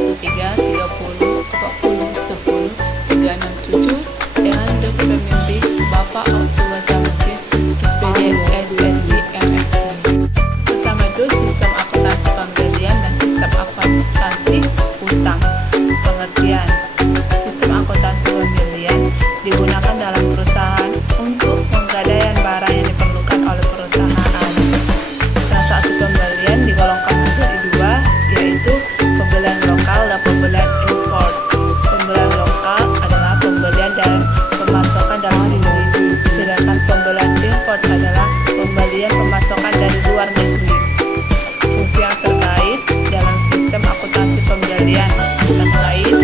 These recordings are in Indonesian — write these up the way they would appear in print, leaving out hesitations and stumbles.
30, 40, 10, 367 dengan dokumen pemimpin Bapak Oktober Samudin Expedien SSI MFI. Pertama itu sistem akuntansi pembelian dan sistem akuntansi utang. Pengertian: sistem akuntansi pembelian digunakan dalam perusahaan untuk penggadaian barang yang diperlukan oleh perusahaan. Transaksi pembelian digolongkan menjadi dua, yaitu pembelian lokal dan pembelian import. Pembelian lokal adalah pembelian dan pemasokan dalam negeri, sedangkan pembelian import adalah pembelian pemasokan dari luar negeri. Fungsi yang terkait dalam sistem akuntansi pembelian antara lain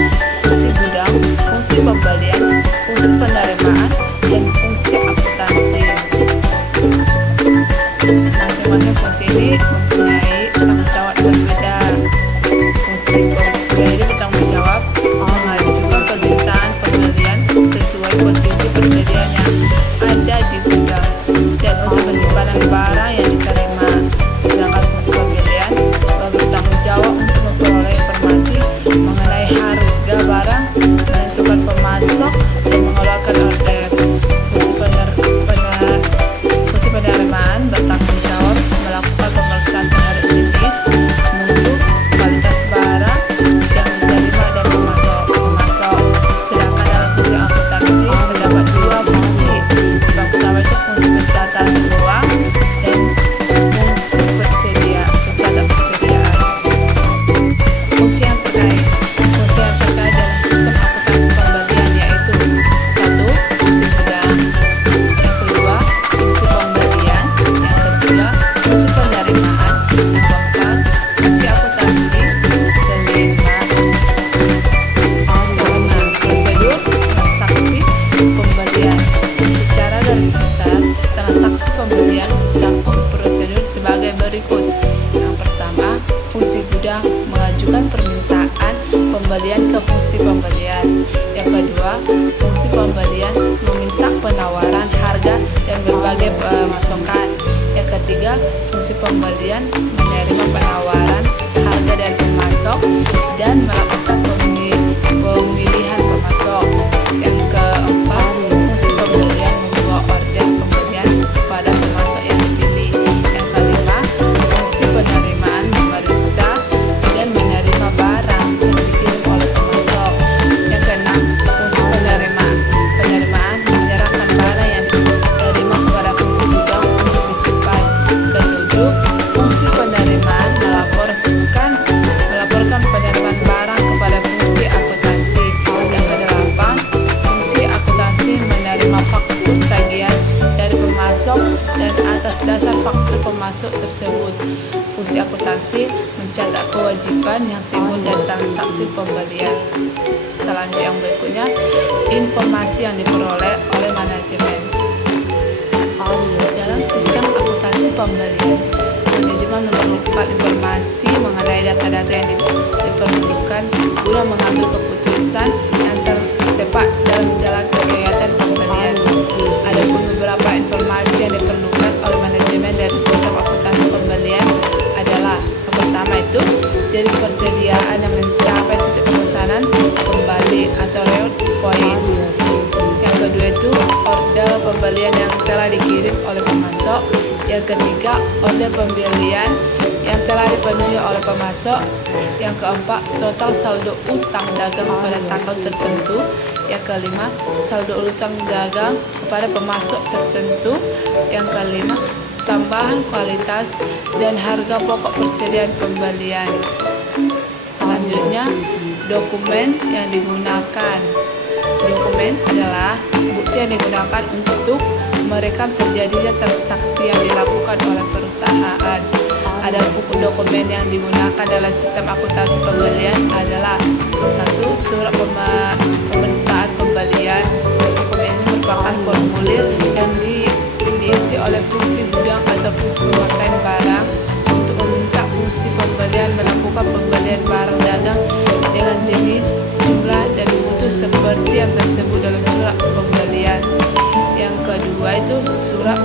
fungsi gudang, fungsi pembelian, fungsi penerimaan, dan fungsi akuntansi. Masing-masing fungsi ini mempunyai tanggung jawab berbeda. Fungsi pembelian ini bertanggung jawab mengajukan permintaan pembelian sesuai posisi persediaan yang ada di gudang dan untuk penyimpanan barang yang diterima. Sedangkan fungsi pembelian bertanggung jawab untuk memperoleh informasi mengenai harga barang, menentukan pemasok, dan mengeluarkan order. Fungsi penerimaan bertanggung jawab melakukan pemeriksaan terhadap jenis, mutu, kualitas barang yang diterima dan pemasok. Sedangkan dalam fungsi akuntansi terdapat dua fungsi. Yang pertama itu fungsi pencatatan uang dan fungsi persediaan. Fungsi yang terkait dalam sistem akuntansi pembelian yaitu: 1. Fungsi gudang, yang kedua fungsi pembelian, yang ketiga fungsi penerimaan, yang keempat fungsi akuntansi, kelima prosedur transaksi pembelian. Secara garis besar, transaksi pembelian mencakup prosedur sebagai berikut. Yang pertama, fungsi gudang mengajukan permintaan pembelian ke fungsi pembelian. Yang kedua, fungsi pembelian meminta penawaran harga dan berbagai pemasokan. Yang ketiga, fungsi pembelian menerima penawaran harga dan pemasok dan melakukan pemilihan pemasok. Yang keempat, fungsi pembelian membawa order pembelian kepada pemasok yang dipilih. Yang kelima, fungsi penerimaan memeriksa dan menerima barang yang dikirim oleh pemasok. Yang keenam, fungsi penerimaan menyerahkan barang yang diterima kepada fungsi gudang untuk disimpan. Ketujuh, fungsi penerimaan melaporkan penerimaan barang kepada fungsi akuntansi. Yang kedelapan, fungsi akuntansi menerima faktur tagihan dari pemasok dan atas dasar faktur pemasok tersebut, fungsi akuntansi mencatat kewajiban yang timbul dari transaksi pembelian. Selanjutnya yang berikutnya, informasi yang diperoleh oleh manajemen. Dalam sistem akuntansi pembelian, manajemen memerlukan informasi mengenai data-data yang diperlukan guna mengambil keputusan yang tepat dalam menjalankan kegiatan pembelian. Adapun beberapa informasi yang diperlukan oleh manajemen dari sistem akuntansi pembelian adalah: yang pertama itu jadi persediaan yang mencapai titik pemesanan kembali atau real point. Yang kedua itu order pembelian yang telah dikirim oleh pemasok. Yang ketiga, order pembelian yang telah dipenuhi oleh pemasok. Yang keempat, total saldo utang dagang pada tanggal tertentu. Yang kelima, saldo utang dagang kepada pemasok tertentu. Yang kelima, tambahan kualitas dan harga pokok persediaan pembelian. Selanjutnya, dokumen yang digunakan. Dokumen adalah bukti yang digunakan untuk merekam terjadinya transaksi yang dilakukan oleh perusahaan. Ada buku dokumen yang digunakan dalam sistem akuntansi pembelian adalah: 1. Surat permintaan pembelian. Dokumen ini merupakan formulir yang diisi oleh fungsi gudang atau fungsi pemakaian barang untuk meminta fungsi pembelian melakukan pembelian barang dagang dengan jenis, jumlah, dan mutu seperti yang tersebut dalam surat pembelian. Yang kedua itu surat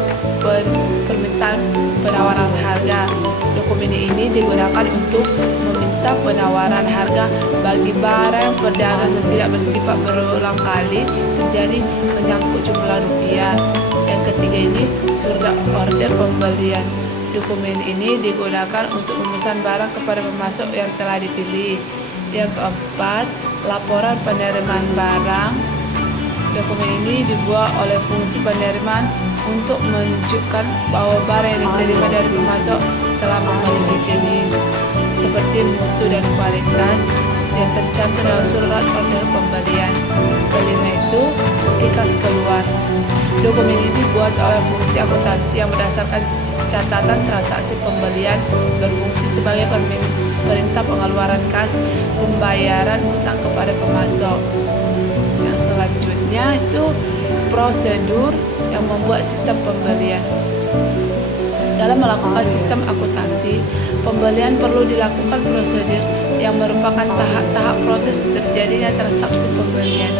permintaan penawaran harga. Dokumen ini digunakan untuk meminta penawaran penawaran harga bagi barang perdagangan yang tidak bersifat berulang kali terjadi menyangkut jumlah rupiah. Yang ketiga ini surat order pembelian. Dokumen ini digunakan untuk memesan barang kepada pemasok yang telah dipilih. Yang keempat, laporan penerimaan barang. Dokumen ini dibuat oleh fungsi penerimaan untuk menunjukkan bahwa barang yang diterima dari pemasok telah memiliki jenis seperti mutu dan kualitas yang tercantum dalam surat order pembelian. Kelima itu ikhlas keluar. Dokumen ini dibuat oleh fungsi akuntansi yang berdasarkan catatan transaksi pembelian, berfungsi sebagai perintah pengeluaran kas pembayaran utang kepada pemasok. Yang selanjutnya itu prosedur yang membuat sistem pembelian. Dalam melakukan sistem akuntansi, pembelian perlu dilakukan prosedur yang merupakan tahap-tahap proses terjadinya transaksi pembelian.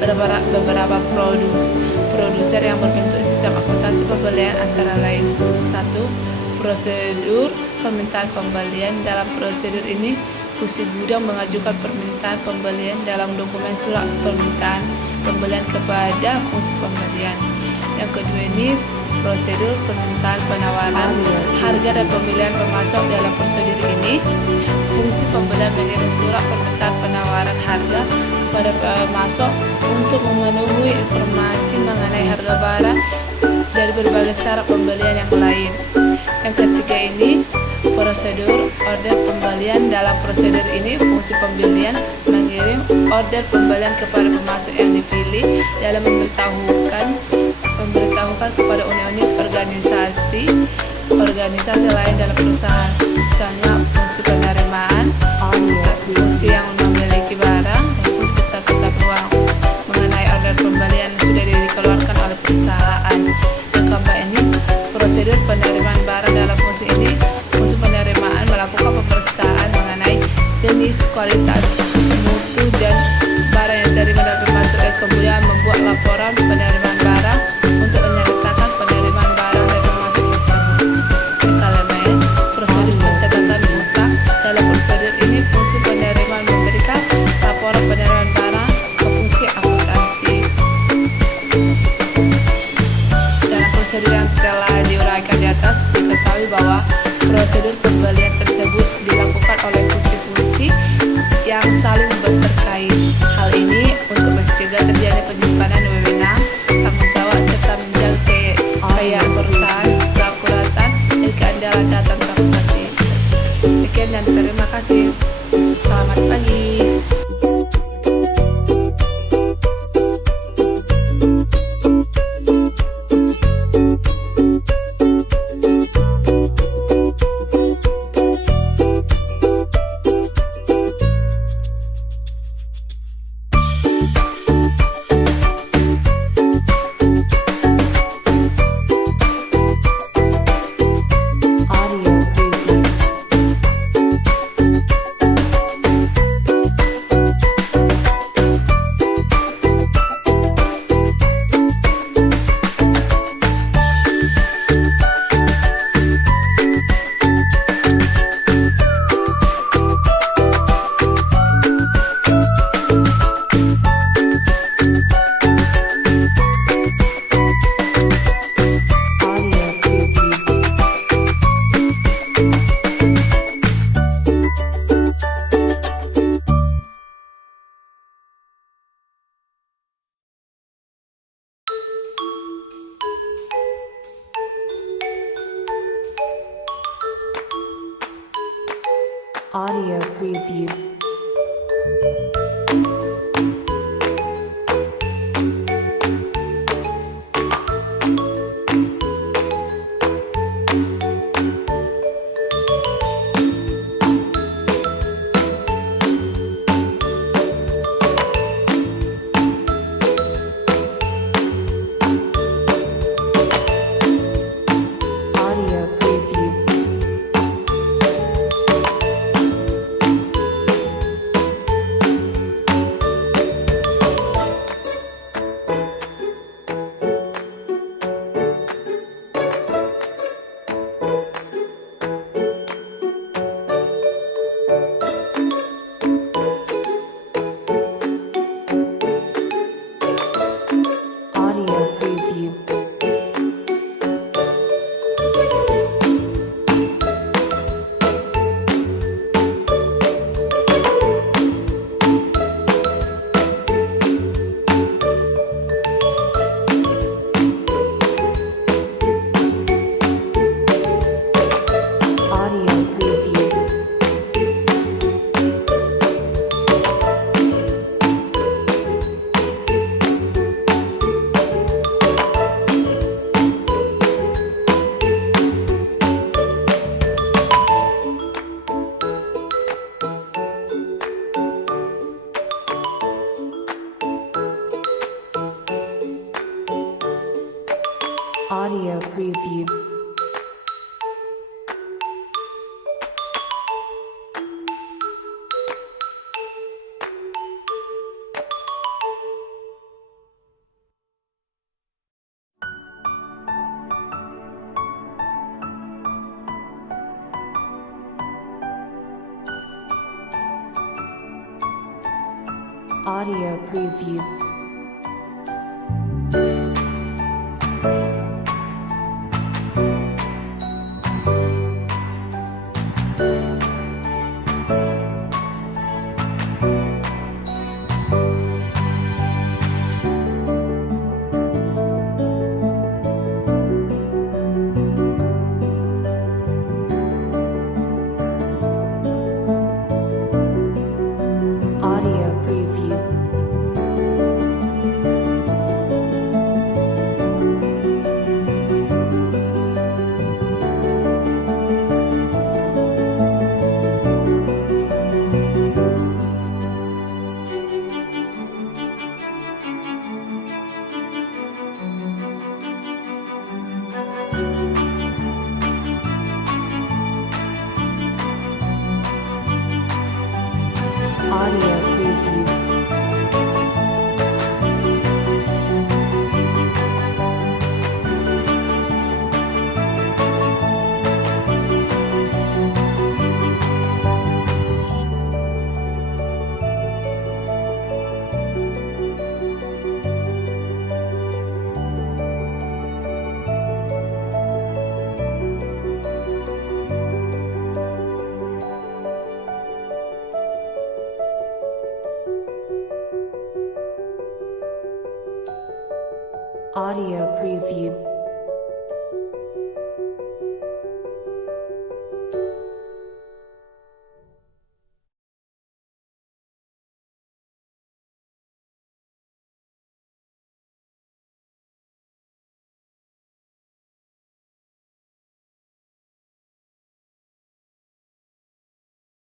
Beberapa produser yang berbentuk sistem akuntansi pembelian antara lain: 1. Prosedur permintaan pembelian. Dalam prosedur ini, fungsi gudang mengajukan permintaan pembelian dalam dokumen surat permintaan pembelian kepada fungsi pembelian. Yang kedua ini prosedur permintaan penawaran harga dan pemilihan pemasok. Dalam prosedur ini, fungsi pembelian mengirim surat permintaan penawaran harga kepada pemasok untuk memenuhi informasi mengenai harga barang dari berbagai syarat pembelian yang lain. Yang ketiga ini prosedur order pembelian. Dalam prosedur ini, fungsi pembelian mengirim order pembelian kepada pemasok yang dipilih dalam memberitahukan kepada unit-unit organisasi lain dalam perusahaan. Misalnya fungsi penerimaan, fungsi yang memiliki barang, dan fungsi catatan uang mengenai order pembelian yang sudah dikeluarkan oleh perusahaan. Yang keempat ini prosedur penerimaan barang. Dalam fungsi ini, fungsi penerimaan melakukan pemeriksaan mengenai jenis, kualitas, mutu dan barang yang diterima dari pemasok, dan kemudian membuat laporan penerimaan barang untuk menyatakan penerimaan barang dari pemasok tersebut. Yang kelima, prosedur pencatatan mutlak. Dalam prosedur ini, fungsi penerimaan memberikan laporan penerimaan barang ke fungsi akuntansi. Dalam prosedur yang telah diuraikan di atas, diketahui bahwa prosedur pembelian tersebut dilakukan oleh fungsi-fungsi yang saling berterkait. Hal ini untuk mencegah terjadi penyimpanan wewenang, tanggung jawab, serta menjaga kekayaan perusahaan, keakuratan, dan keandalan data transaksi. Sekian dan terima kasih. Selamat pagi. Audio preview. Audio preview. Audio preview. Audio preview. Audio preview. Audio preview. Audio preview.